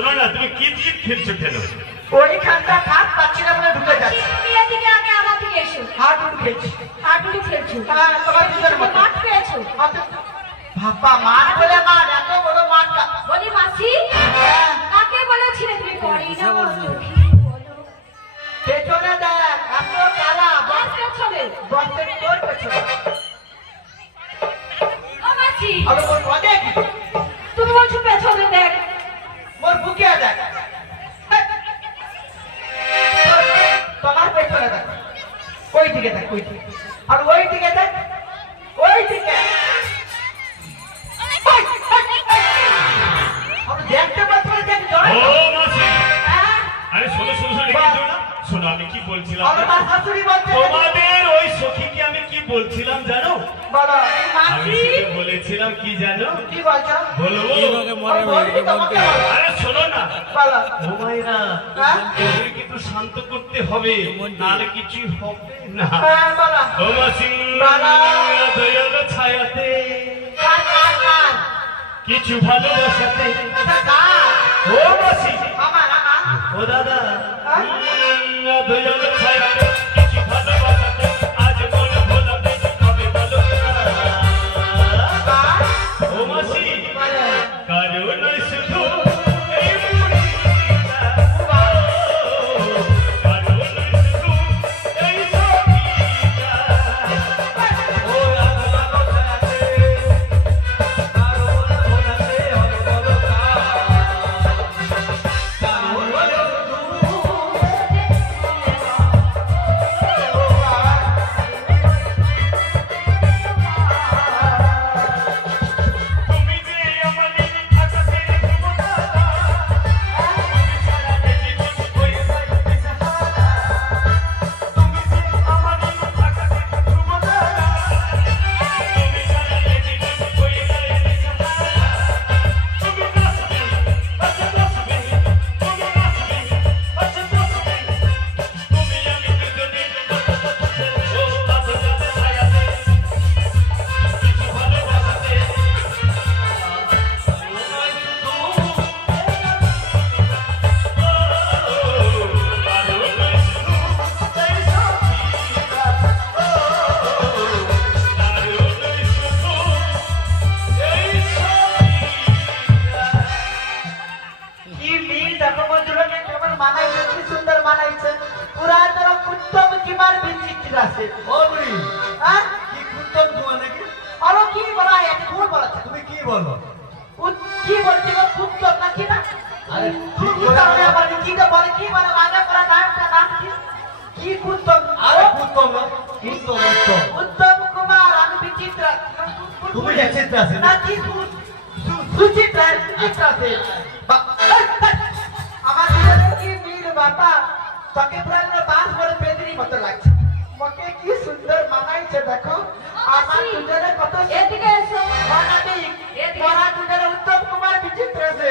শোনো না, তুমি কি খেলছো কেন? ওইখানটা ভাত পাচ্ছি না বলে ঢুকে যাচ্ছে। তুমি এদিকে আগে আমার দিকে এসো। হাডুডু খেলছি। হাডুডু খেলছো? হ্যাঁ, তোমার দুজনের মতো। মাঠ পেয়েছো? বাবা মাঠ বলে মাঠ, এত বড় মাঠটা। বলি মাসি, হ্যাঁ। কাকে বলেছিলে তুমি পড়ি না বলো? পেছনে দেখ, এত কালা বাস পেছনে। বস্তে তোর পেছনে। ও মাসি, আরে মোর পদে কি? তুমি বলছো পেছনে দেখ। মোর বুকে দেখ। তোমার পেছনে দেখ। ওই দিকে দেখ, ওই দিকে। আর ওই দিকে দেখ। ওই দিকে। আমি দেখতে পাচ্ছি না, দেখ জোরে। ও মাসি, হ্যাঁ? আরে শোনো শোনো শোনো, দেখেছো না? শোনো, আমি কি বলছিলাম? আমার মা শাশুড়ি বলছে, তোমাদের ওই সখীকে আমি কি বলছিলাম জানো? বলো। আমি সেটা বলেছিলাম কি জানো? কি বলছো? বলবো? বলছি তোমাকে বলো। আরে শোনো না, বলো। ও মায়েরা, হ্যাঁ? ওদেরকে একটু শান্ত করতে হবে, নাহলে কিছুই হবে না। হ্যাঁ, বলো। ও মাসি, বাবা। দয়াল ছায়াতে কার, কার, কার? কিছু ভালোবাসাতে। এটা কার? ও মাসি, আমার, আমার। ও দাদা, হ্যাঁ? দয়াল ছায়াতে কিছু ভালোবাসাতে আজ মন ভোলাতে হবে বলো না। কার? ও মাসি, বলো। কারণ শুধু এই মুড়িটা, কারণ শুধু এই ছবিটা। ও আল্লাহ ছায়াতে আর ভোলাতে হবে বলো না। তুমি যে আমাদের আকাশের ধ্রুবতারা, তুমি ছাড়া দেখি মন হয়ে যায় দিশেহারা। তুমি যে আমাদের আকাশের ধ্রুবতারা, তুমি ছাড়া দেখি মন হয়ে যায় দিশেহারা। তুমি নাচবে, আচ্ছা নাচবে, তুমি নাচবে, আচ্ছা নাচবে। তুমি আমি দুজনে ও আবদার ছায়াতে কিছু ভালোবাসাতে। কি মিল দেখো বন্ধুরা, কেমন মানাইছে, কি সুন্দর মানাইছে। পুরা তোরা কুত্তম কিমার বিচিত্র আছে। ও বুড়ি, হ্যাঁ? কি কুত্তম তোমার নাকি? আরো কি বলা হয়, এত ভুল বলাচ্ছে। তুমি কি বলো? কি বলছি গো, কুত্তম নাকি না? আরে ঠিক করে কুত্তম বলো। আবার বিচিত্র বলে, কি বলে রাজা করা নামটা নাম কি? কি কুত্তম? আরে কুত্তম না, কুত্তম কুত্তম। উত্তম কুমার, আমি বিচিত্র। তুমি বিচিত্র আছো না? না কি সুচিত্র, সুচিত্র আছে। আমার জীবনে কি মিল বাবা, তোকে পুরো বাস বলে পেদিনি মতো লাগছে। মকে কি সুন্দর মানাইছে দেখো। আমার দুজনে কত এদিকে এসো। মানাবিক। পড়া দুজনে উত্তম কুমার বিচিত্র আছে।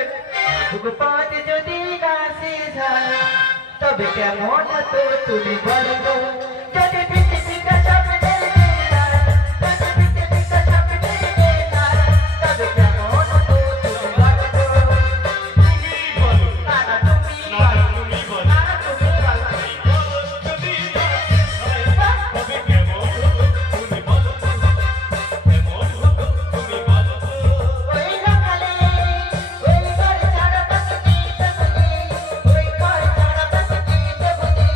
ভূপত যদি নাসি যায় তবে কেমন তো তুমি বলো গো। যদি পৃথিবীটা সামনে দিয়ে যায়, যদি পৃথিবীটা সামনে দিয়ে যায়, তবে কেমন তো তুমি বলো গো। তুমি বলো, না না তুমি না বলো। তুমি বলো। না না তুমি বলো। যদি তবে কেমন তুমি বলো, কেমন তুমি বলো। ওই সকালে ওই ঘরে ছাড়া বাসতি তবুনি, ওই ঘরে ছাড়া বাসতি তবুনি,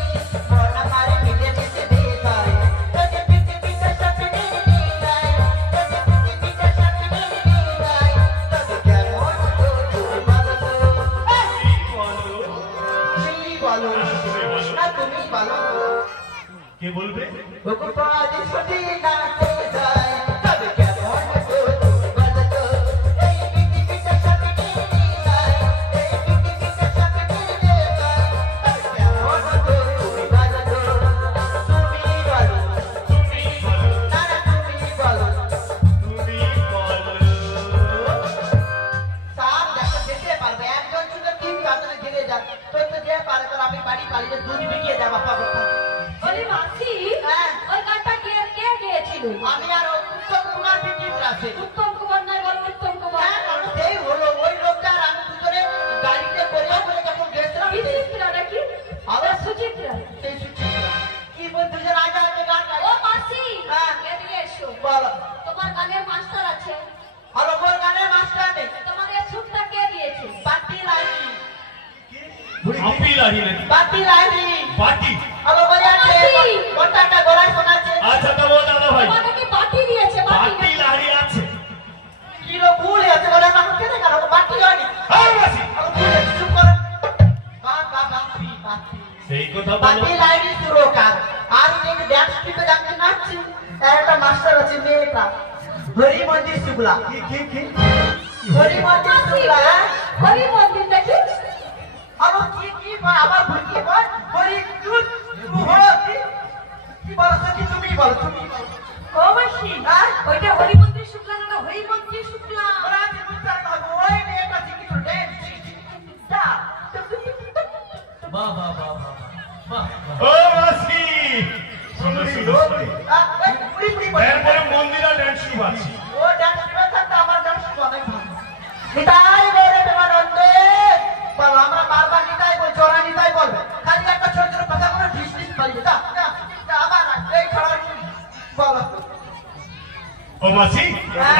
মন আমার মিলে মিশে দিয়ে যায়, তোকে পৃথিবীটা সাথে নিয়ে নিয়ে যায়, তোকে পৃথিবীটা সাথে নিয়ে নিয়ে যায়, তবে কেমন তো তুমি বলো তো। তুমি বলো না তুমি বলো। কে বলবে? ভগবান যদি নাচে যায় তবে কেমন তো তুমি বলো তো। এই পৃথিবীটা সাথে নিয়ে নিয়ে যায়, এই পৃথিবীটা সাথে নিয়ে নিয়ে যায়, তবে কেমন তো তুমি বলো তো। তুমি বলো। তুমি বলো, না না তুমি বলো। তুমি বলো। সাপ দেখো যেতে পারবে, একজন শুধু কি বাতলে ঘিরে যান, তো তো যে পারে তো আমি বাড়ি পালিয়ে দুধ বিকিয়ে যাবো পাবো। বলি মাসি, হ্যাঁ। ওই গানটা কে কে গেয়েছিল? আমি আর উত্তম কুমার বিচিত্র আছে। উত্তম কুমার নয়, বলো উত্তম কুমার। হ্যাঁ, কারণ সেই হলো ওই লোকটা আর আমি দুজনে গাড়িতে করে বুড়ি কি? আপি লাড়ি নাকি বাতি লাইনি বাটি আবার বলে আছে মাসি! ঘন্টাটা গলায় শোনাচ্ছে আচ্ছা তো বল দাদা ভাই তোমাকে বাটি দিয়েছে বাটি বাটি লাড়ি আছে কিলো ভুল আছে বলে না কেন কেন বাতি হয়নি এই মাসি আবার ভুল আছে চুপ করো বাতি বাতি সেই কথা বলো বাতি লাইনি সুরকার আর এক ড্যান্স টিপে যাচ্ছে নাচছে একটা মাস্টার আছে মেয়েটা হরি মন্দির শুক্লা কি হরি মন্দির শুক্লা হরি মন্দির নাকি আবার কি আবার ভুলকি বল হরি দুধ কি বলছো কি তুমি বলো তুমি ও মাসি হ্যাঁ? ওইটা হরি মন্দির শুক্লা না হরি মন্দির শুক্লা ওরা যে বুঝতে পারবো ওই মেয়েটা শিখেছো ড্যান্স বাহ বাহ বাহ বাহ বাহ ও মাসি শোনো শোনো এরপরে মন্দিরা ড্যান্স শিখাচ্ছি ও ডান্স করে থাকতে আমার ডান্স অনেক ভালো নিতাই বলে প্রেমানন্দে বলো আমরা বারবার নিতাই বলছি ওরা নিতাই বলবে খালি একটা ছোট ছোট কথা বলে ঢিস ঢিস পালিয়ে আবার এই খারাপ বলো ও মাসি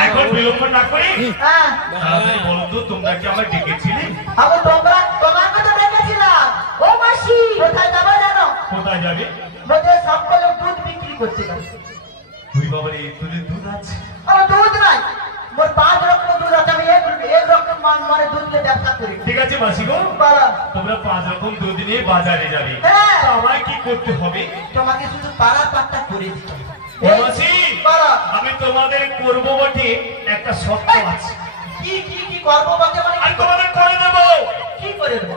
এখন বিলম্ব না করি হ্যাঁ তাহলে বলো তো তোমরা কি আমায় ডেকেছিলে আবার তোমার কথা দেখেছিলাম ও মাসি কোথায় যাবে জানো কোথায় যাবে বলতে সকলে দুধ বিক্রি করছে তুই বাবার এই তুলে দুধ আছে আমার দুধ নাই মোর 5 রকম দুধ আছে আমি এক রকম মানে দুধ দিয়ে ব্যবসা করি ঠিক আছে মাসি গো বলো তোমরা 5 রকম দুধ নিয়ে বাজারে যাবে হ্যাঁ। তো আমায় কি করতে হবে তোমাকে শুধু পাড়া পাট্টা করে দিতে হবে। ও মাসি বলো আমি তোমাদের করব বটে একটা শর্ত আছে কি করবো বলতে মানে আমি তোমাদের করে দেব কি করে দেবো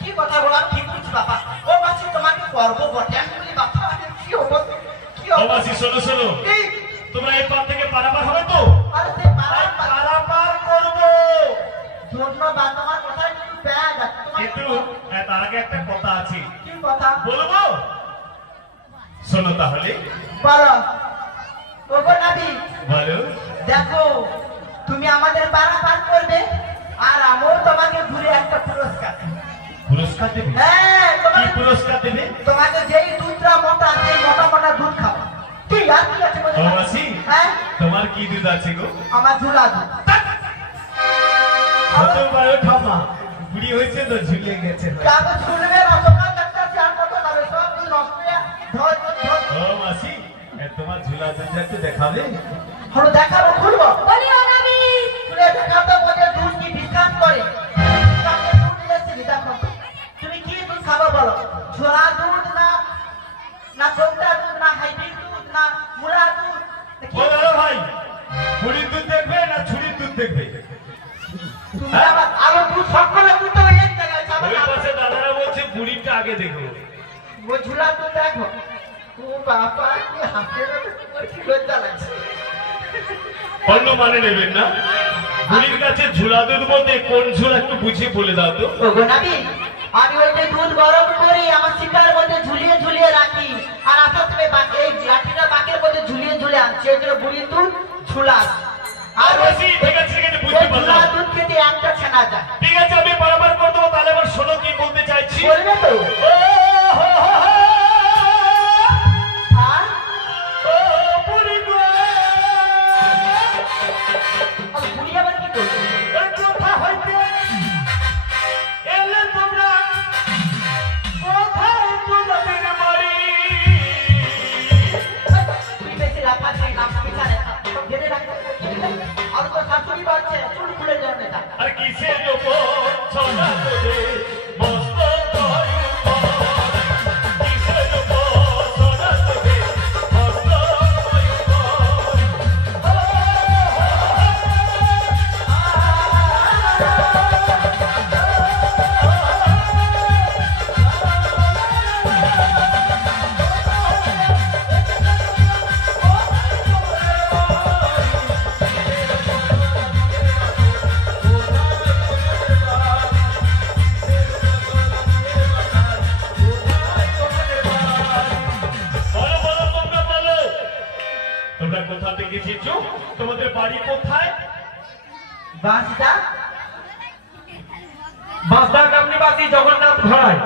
কি কথা বলা ঠিক বুঝছি বাবা ও মাসি তোমাকে করবো বটে আমি বলি বাবা কি হবো কি ও হবো মাসি শোনো শোনো কি তোমরা এই পার থেকে পারাপার হবে তো আরে সে পাড়া পারাপার করব ধন্যবাদ তোমার কথা একটু প্যাজ আছে তোমার কিন্তু তার আগে একটা কথা আছে কি কথা বলবো শোনো তাহলে বলো ওগো নাবি বলো দেখো তুমি আমাদের পাড়া পার করবে আর আমিও তোমাকে ঘুরে একটা পুরস্কার দেব। পুরস্কার দেবে হ্যাঁ কি তোমাকে পুরস্কার দেবে তোমাকে যেই দুধটা মোটা সেই মোটা মোটা দুধ খাও কি আর কি আছে বলো? ও মাসি হ্যাঁ তোমার কি দুধ আছে গো আমার ঝুলা দুধ কতবার ঠামা বুড়ি হয়েছে তো ঝুলে গেছে কাগজ ঝুলবে রসগোল্লা একটা চার কত যাবে সব দুধ নষ্ট হয়ে ধর ধর ও মাসি তোমার ঝুলা দুধ একটু দেখাবে হলো দেখাবো খুলবো বলি ও নবী খুলে দেখাবো বলে দুধ কি বিশ্রাম করে তাকে দুধ দিয়েছি দেখো তুমি কি দুধ খাবো বলো ঝোলা দুধ না না কোকটা দুধ না হাইব্রিড দুধ না মুড়া দুধ না কি? ও দাদা ভাই বুড়ির দুধ দেখবে না ছুরির দুধ দেখবে তুমি আবার আরো দুধ সকলে দুধ তো এক জায়গায় খাবে ওই না। পাশে দাদারা বলছে বুড়িটা আগে দেখো ও ঝুলা দুধ দেখো ও বাবা কি হাসে কি লজ্জা লাগছে অন্য মানে নেবেন না বুড়ির কাছে ঝুলা দুধ বলতে কোন ঝুলা একটু বুঝিয়ে বলে দাও তো ওগো নাবি আমি ওই যে দুধ গরম করে আমার শিকার মধ্যে ঝুলিয়ে ঝুলিয়ে রাখি আর আসার সময় এই লাঠিটা বাকের মধ্যে ঝুলিয়ে ঝুলিয়ে আনছি ওই জন্য বুড়ির দুধ ঝুলা আর ওই মাসি, ঠিক আছে ঠিক আছে বুঝতে ঝুলা পারলাম দুধ খেতে একটা ছানা যায় ঠিক আছে আমি বারবার করে দেবো তাহলে আবার শোনো কি বলতে চাইছি বলবে তো ও হো হো হো। আর ও বুড়ি গো। বুড়ি আবার কি করবে এই কোথা হইতে এলে তোমরা কোথায় তোমাদের বাড়ি তুই বেশি লাফাচ্ছি নাম পিছানে ঘেরে রাখতে আর তো শাশুড়ি বাড়ছে চুল খুলে যাবে না আর কিসের ওপর ছড়া করে মস্ত কয়ু পর। কিসের ওপর ছড়া করে মস্ত কয়ু পর। বলো বলো তোমরা বলো তোমরা কোথা থেকে এসেছো তোমাদের বাড়ি কোথায় বাসটা বাসদার গ্রাম নিবাসী জগন্নাথ ঘরায়